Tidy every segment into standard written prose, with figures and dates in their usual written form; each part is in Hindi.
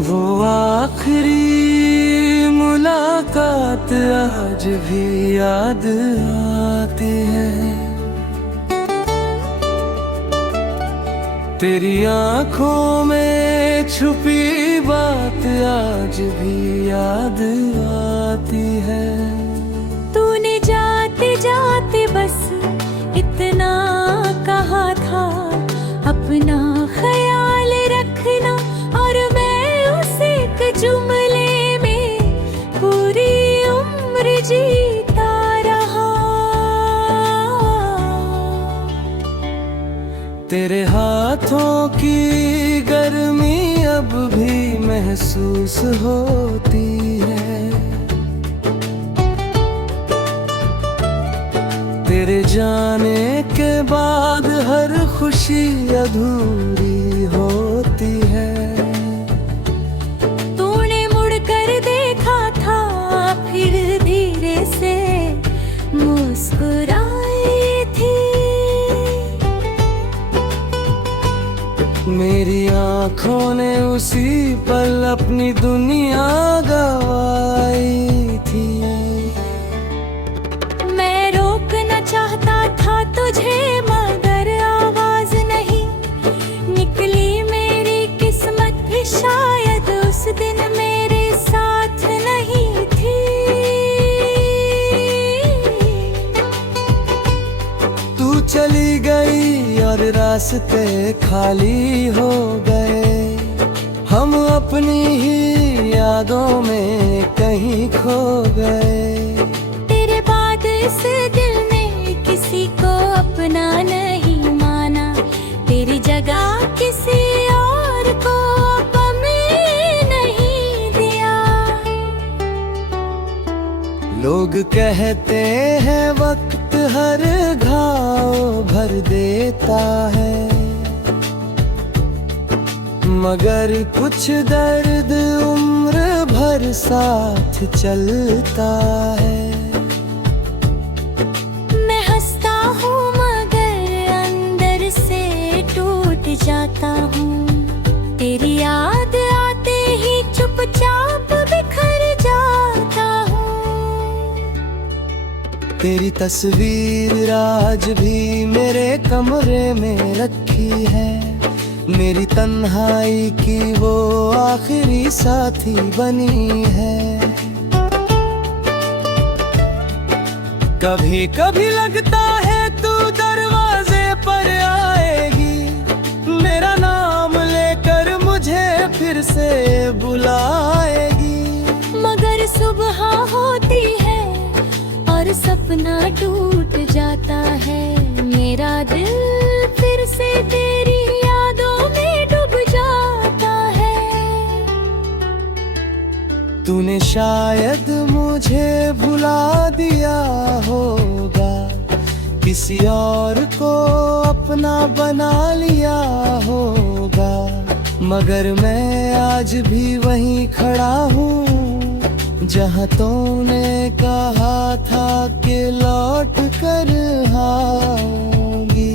वो आखिरी मुलाकात आज भी याद आती है। तेरी आंखों में छुपी बात आज भी याद आती है। तूने जाते जाते बस इतना कहा था, अपना ख्याल रखना, और मैं उस एक जुमले में पूरी उम्र जीता रहा। तेरे हाथों की गर्मी अब भी महसूस होती है। तेरे जाने के बाद हर खुशी अधूरी होती है। तूने मुड़कर देखा था, फिर धीरे से मुस्कुराई थी। मेरी आँखों ने उसी पल अपनी दुनिया गवाई थी। मैं रोकना चाहता था तुझे, मगर आवाज नहीं निकली। मेरी किस्मत भी शायद उस दिन मेरे साथ नहीं थी। तू चली गई और रास्ते खाली हो गए। हम अपनी ही यादों में कहीं खो गए। तेरे बाद इस दिल ने किसी को अपना नहीं माना। तेरी जगह किसी और को अपने नहीं दिया। लोग कहते हैं वक्त हर घाव भर देता है, मगर कुछ दर्द उम्र भर साथ चलता है। मैं हंसता हूँ मगर अंदर से टूट जाता हूँ। तेरी याद आते ही चुपचाप बिखर जाता हूँ। तेरी तस्वीर आज भी मेरे कमरे में रखी है। मेरी तन्हाई की वो आखिरी साथी बनी है। कभी कभी लगता है तू दरवाजे पर आएगी, मेरा नाम लेकर मुझे फिर से बुलाएगी। मगर सुबह होती है और सपना टूट जाता है। मेरा दिल फिर से तेरी यादों में डूब जाता है। तूने शायद मुझे भुला दिया होगा, किसी और को अपना बना लिया होगा, मगर मैं आज भी वहीं खड़ा हूँ जहाँ तूने कहा था कि लौट कर आऊंगी।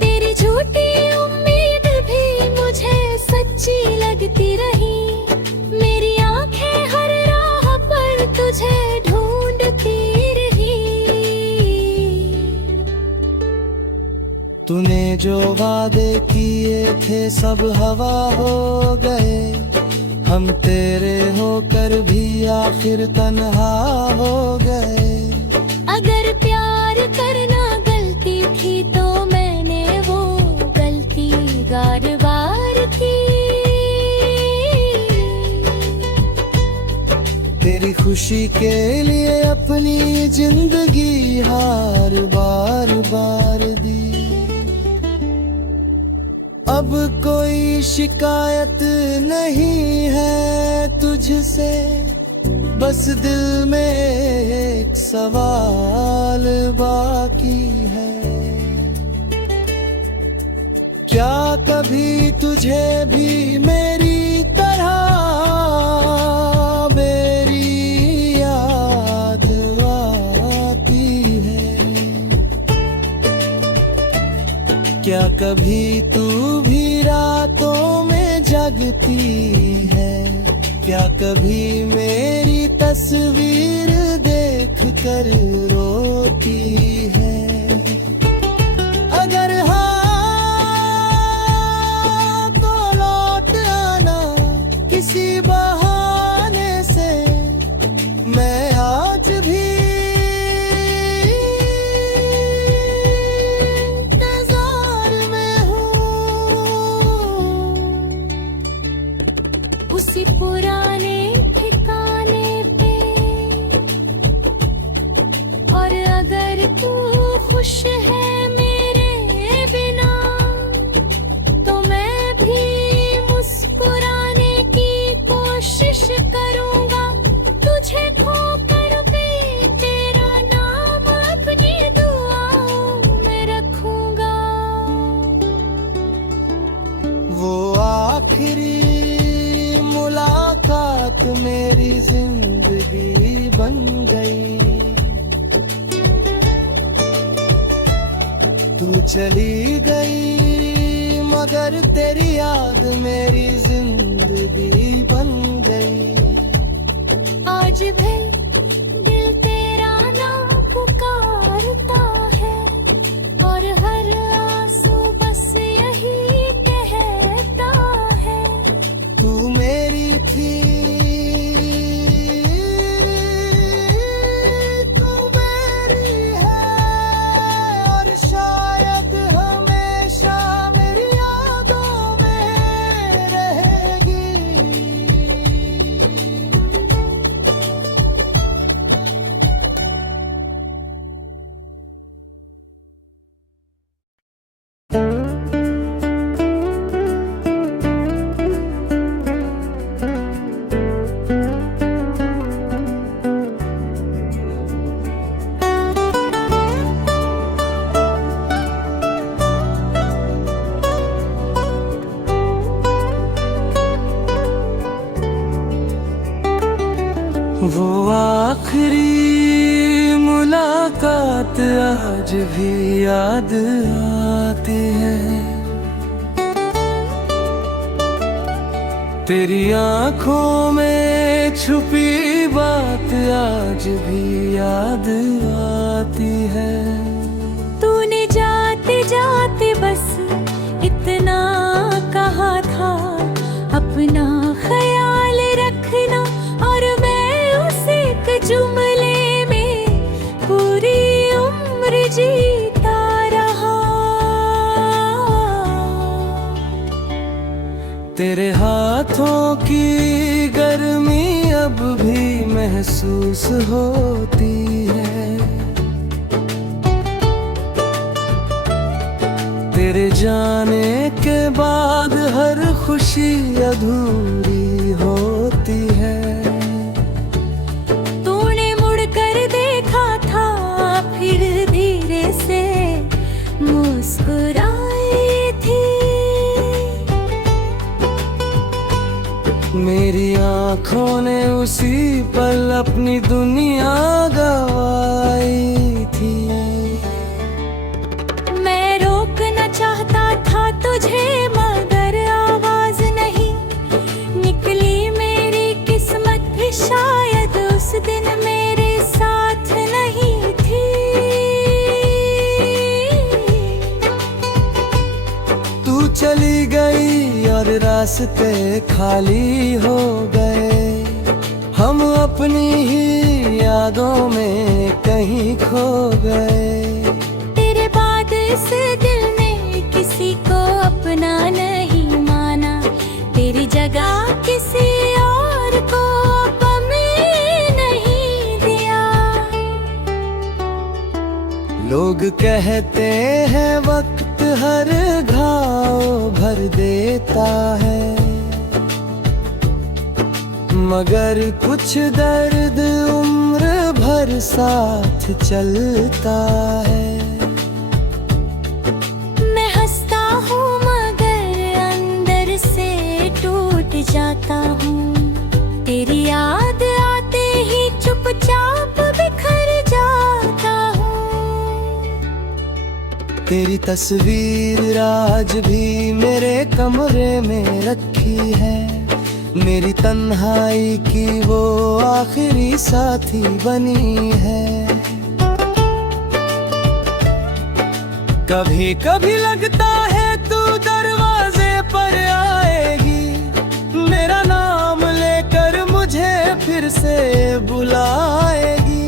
तेरी झूठी उम्मीद भी मुझे सच्ची लगती रही। मेरी आंखें हर राह पर तुझे ढूंढती रही। तूने जो वादे किए थे सब हवा हो गए। हम तेरे होकर भी आखिर तन्हा हो गए। अगर प्यार करना गलती थी तो मैंने वो गलती बार-बार की। तेरी खुशी के लिए अपनी जिंदगी हार बार बार दी। अब कोई शिकायत नहीं है तुझसे, बस दिल में एक सवाल बाकी है। क्या कभी तुझे भी मेरी तरह क्या कभी तू भी रातों में जगती है? क्या कभी मेरी तस्वीर देख कर रोती है? अगर हाँ तो लौट आना किसी बहाने से, मैं आज भी इंतजार में हूँ। उसी पुराने ठिकाने पे, और अगर तू खुश है मेरे बिना, तो मैं भी मुस्कुराने की कोशिश करूंगा। तुझे खोकर भी तेरा नाम अपनी दुआओं में रखूंगा। वो आखिरी मुलाकात मेरी जिंदगी बन गई। तू चली गई मगर तेरी याद मेरी जिंदगी बन गई। आज भी दिल तेरा नाम पुकारता है, और हर आंसू बस यही कहता है। तू मेरी थी, तू मेरी है, और शायद हमेशा मेरी यादों में रहेगी। वो आखिरी मुलाकात आज भी याद आती है। तेरी आंखों में छुपी बात आज भी याद आती है। तूने जाते जाते बस इतना कहा था, अपना ख्याल रखना, और मैं उस एक जुमले में पूरी उम्र जीता रहा। तेरे हाथों की गर्मी अब भी महसूस होती है। तेरे जाने के बाद हर खुशी अधूरी होती है। तूने मुड़कर देखा था, फिर धीरे से मुस्कुराई थी। मेरी आंखों ने उसी पल अपनी दुनिया गवाई थी। मैं रोकना चाहता था तुझे, मगर आवाज नहीं निकली। मेरी किस्मत भी शायद उस दिन मेरे साथ नहीं थी। तू चली गई और रास्ते खाली हो गए। हम अपनी ही यादों में कहीं खो गए। तेरे बाद इस दिल ने किसी को अपना नहीं माना। तेरी जगह किसी और को अपने नहीं दिया। लोग कहते हैं वक्त हर घाव भर देता है, मगर कुछ दर्द उम्र भर साथ चलता है। मैं हंसता हूँ मगर अंदर से टूट जाता हूँ। तेरी याद आते ही चुपचाप बिखर जाता हूँ। तेरी तस्वीर आज भी मेरे कमरे में रखी है, मेरी तन्हाई की वो आखिरी साथी बनी है। कभी कभी लगता है तू दरवाजे पर आएगी, मेरा नाम लेकर मुझे फिर से बुलाएगी।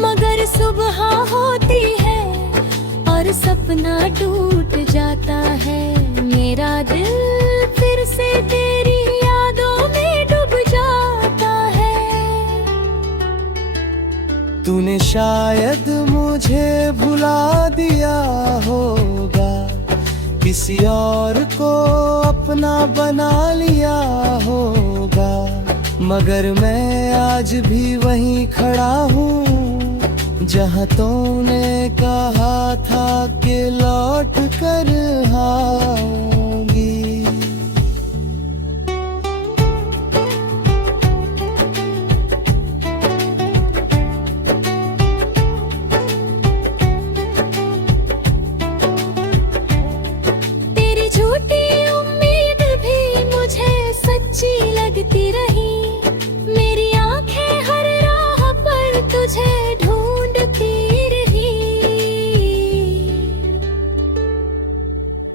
मगर सुबह होती है और सपना टूट जाता है, मेरा दिल फिर से तेरी यादों में डूब जाता है। तूने शायद मुझे भुला दिया होगा, किसी और को अपना बना लिया होगा, मगर मैं आज भी वहीं खड़ा हूँ जहाँ तूने कहा था कि लौट कर आऊंगी। तेरी झूठी उम्मीद भी मुझे सच्ची लगती रही, मेरी आंखें हर राह पर तुझे ढूंढती रही।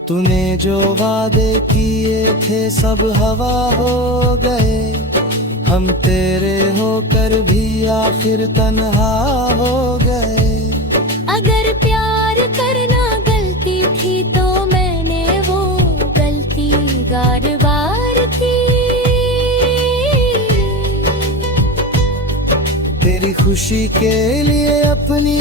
तूने जो वादे किए थे सब हवा हो गए, हम तेरे होकर भी आखिर तन्हा हो गए। अगर प्यार करना गलती थी तो मैंने वो गलती बार की। तेरी खुशी के लिए अपनी